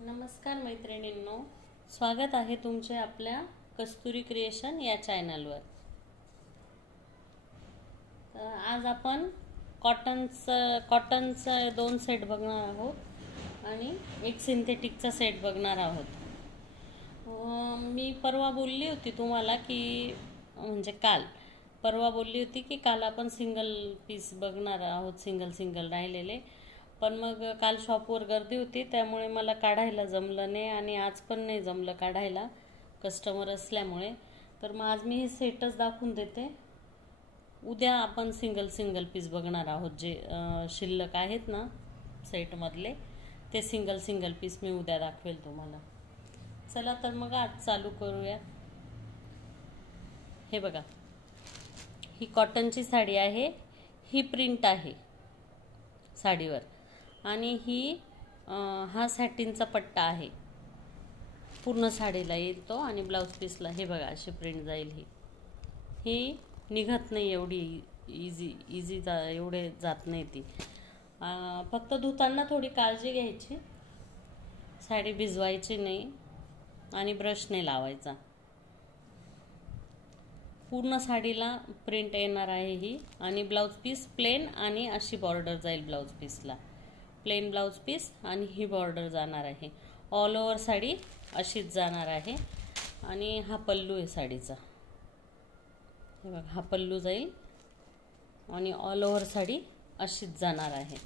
नमस्कार मैत्रिणींनो, स्वागत आहे तुमचे आपल्या कस्तुरी क्रिएशन या चॅनलवर। आज आपण कॉटनचा 2 सेट बघणार आहोत आणि एक सिंथेटिकचा सेट बघणार आहोत। मी परवा बोलली होती तुम्हाला की परवा बोलली होती की काल आपण सिंगल पीस बघणार आहोत, सिंगल राहिलेले। पण मग काल शॉपवर गर्दी होती त्यामुळे मला काढायला जमलं नाही आणि आज पण नाही जमलं काढायला कस्टमर असल्यामुळे। तर मग आज मी हे सेटच दाखवून देते। उद्या आपण सिंगल पीस बघणार आहोत, जे शिल्लक आहेत ना सेटमधले ते सिंगल पीस मी उद्या दाखवेल तुम्हाला। चला तर मग आज चालू करूया। हे बघा, ही कॉटनची साडी आहे, ही प्रिंट आहे साडीवर आणि हा सॅटिनचा पट्टा आहे, पूर्ण साडीला येईल तो आणि ब्लाउज पीसला हे बघा अशी प्रिंट जाईल। ही निघत नाही एवढी इझी एवढे जात नाही ती। फक्त धुताना थोडी काळजी घ्यायची, साडी भिजवायची नाही आणि ब्रश नाही लावायचा। पूर्ण साडीला प्रिंट येणार आहे ही आणि ब्लाउज पीस प्लेन आणि अशी बॉर्डर जाईल ब्लाउज पीसला, प्लेन ब्लाउज पीस आणि ही बॉर्डर जाणार आहे। ऑल ओव्हर साडी अशीच जाणार आहे आणि हा पल्लू आहे साडीचा। हे बघा, हा पल्लू जाईल आणि ऑल ओव्हर साडी अशीच जाणार आहे।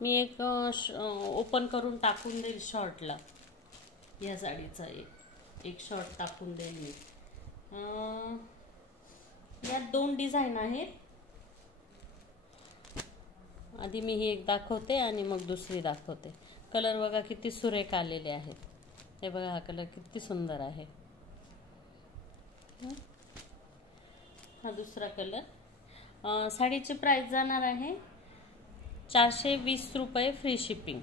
मी एक ओपन करून टाकून देईल शॉर्टला, या साडीचा एक शॉर्ट टाकून देईल मी। यात 2 डिझाईन आहेत, आधी मी ही एक दाखवते आणि मग दुसरी दाखवते। कलर बघा किती सुरेख आलेले आहेत। हे बघा, हा कलर किती सुंदर आहे। हा दुसरा कलर। साडीची प्राइस जाणार आहे 420 रुपये फ्री शिपिंग।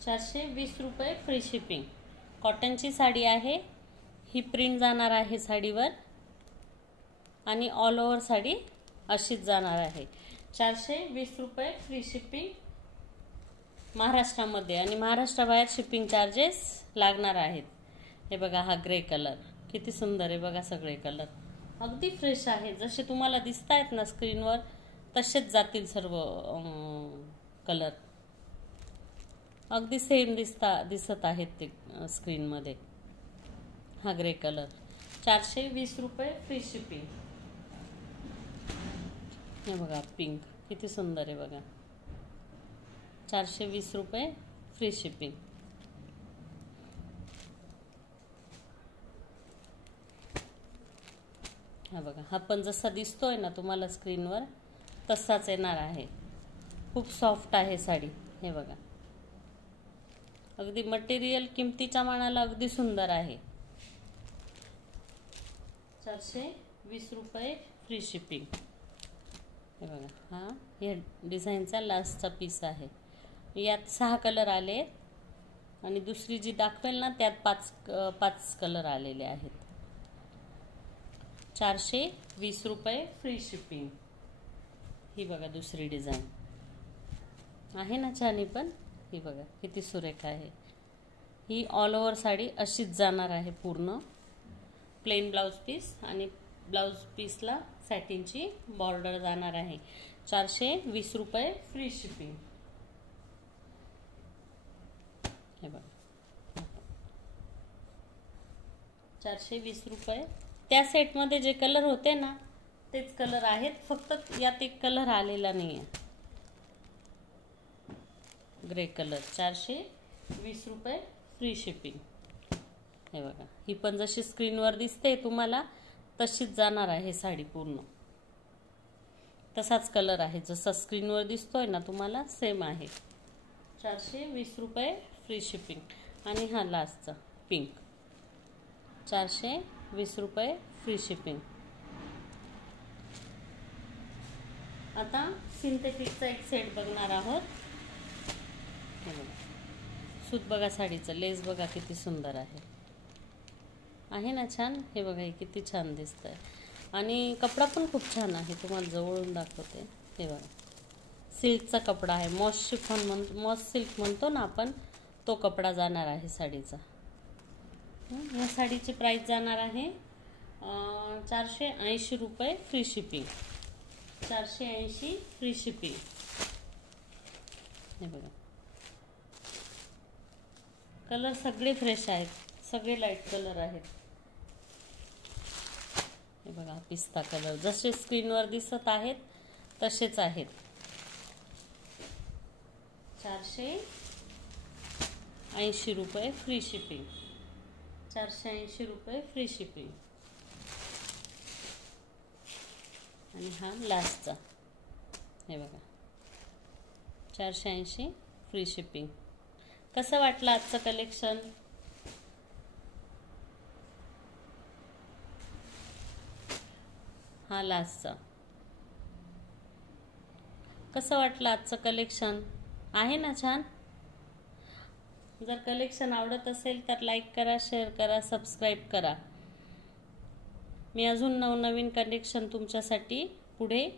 420 रुपये फ्री शिपिंग। कॉटनची साडी आहे, ही प्रिंट जाणार आहे साडीवर आणि ऑल ओव्हर साडी अशीच जाणार आहे। 420 रुपये फ्री शिपिंग महाराष्ट्रामध्ये आणि महाराष्ट्राबाहेर शिपिंग चार्जेस लागणार आहेत। हे बघा, हा ग्रे कलर किती सुंदर आहे बघा, सगळे कलर अगदी फ्रेश आहे, जसे तुम्हाला दिसत आहेत ना स्क्रीनवर तसेच जातील सर्व कलर, अगदी सेम दिसत आहेत ते स्क्रीनमध्ये। हा ग्रे कलर 420 रुपये फ्री शिपिंग। हे बघा, पिंक किती सुंदर आहे बघा, 420 रुपये फ्री शिपिंग। हा बघा, हा पण जसा दिसतोय ना तुम्हाला स्क्रीनवर तसाच येणार आहे। खूप सॉफ्ट आहे साडी। हे बघा, अगदी मटेरियल किमतीच्या मानाला अगदी सुंदर आहे। 420 रुपये फ्री शिपिंग। हे बघा, हा या डिझाईनचा लास्टचा पीस आहे। यात 6 कलर आले आणि दुसरी जी दाखवेल ना त्यात 5 कलर आलेले आहेत। 420 रुपये फ्री शिपिंग। ही बघा दुसरी डिझाईन आहे ना छान, ही पण ही बघा किती सुरेख आहे। ही ऑल ओव्हर साडी अशीच जाणार आहे, पूर्ण प्लेन ब्लाउज पीस आणि ब्लाउज पीसला सॅटिनची बॉर्डर जाणार आहे। 420 रुपये फ्री शिपिंग। हे बघा, 420 रुपये। त्या सेटमध्ये जे कलर होते ना तेच कलर आहेत, फक्त यात एक कलर आलेला नाही आहे, ग्रे कलर। 420 रुपये फ्री शिपिंग। हे बघा, ही पण जशी स्क्रीनवर दिसते तुम्हाला तशीच जाणार आहे साडी, पूर्ण तसाच कलर आहे जसा स्क्रीनवर दिसतोय ना तुम्हाला, सेम आहे। 420 रुपये फ्री शिपिंग आणि हा लास्टचा पिंक 420 रुपये फ्री शिपिंग। आता सिंथेटिकचा एक सेट बघणार आहोत। हे बघा, सूत बघा साडीचं, लेस बघा किती सुंदर आहे ना छान। हे बघा, हे किती छान दिसतंय आणि कपडा पण खूप छान आहे, तुम्हाला जवळून दाखवते। हे बघा, सिल्कचा कपडा आहे, मॉस शिफॉन मॉस सिल्क म्हणतो ना आपण, तो कपडा जाणार आहे साडीचा. या साडीची प्राईस जाणार आहे 480 रुपये फ्री शिपिंग. 480 free shipping. हे बघा, कलर सगळे फ्रेश आहेत, सगळे लाईट कलर आहेत. हे बघा, पिस्ता कलर जसे स्क्रीनवर दिसत आहेत तसेच आहेत. 480 रुपये फ्री शिपिंग. 480 रुपये फ्री शिपिंग. आणि हा लास्टचा. हे बघा, 480 फ्री शिपिंग. कसं वाटलं आजचं कलेक्शन? हा लास्टचा. कसं वाटलं आजचं कलेक्शन? आहे ना छान? जर कलेक्शन आवडत असेल तर लाईक करा, शेअर करा, सबस्क्राईब करा. मी अजून नवनवीन कलेक्शन तुमच्यासाठी पुढे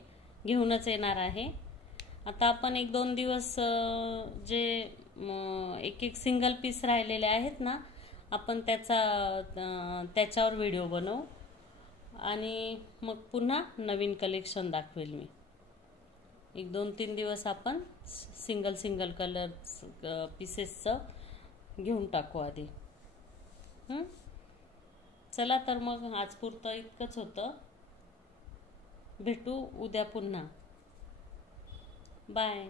घेऊनच येणार आहे. आता आपण 1-2 दिवस जे एक सिंगल पीस राहिलेले आहेत ना, आपण त्याच्यावर व्हिडिओ बनवू आणि मग पुन्हा नवीन कलेक्शन दाखवेल मी. 1-2-3 दिवस आपण सिंगल कलर पीसेसचं घेऊन टाकू आधी. चला तर मग आज पुरतं इतकंच होतं. भेटू उद्या पुन्हा. बाय.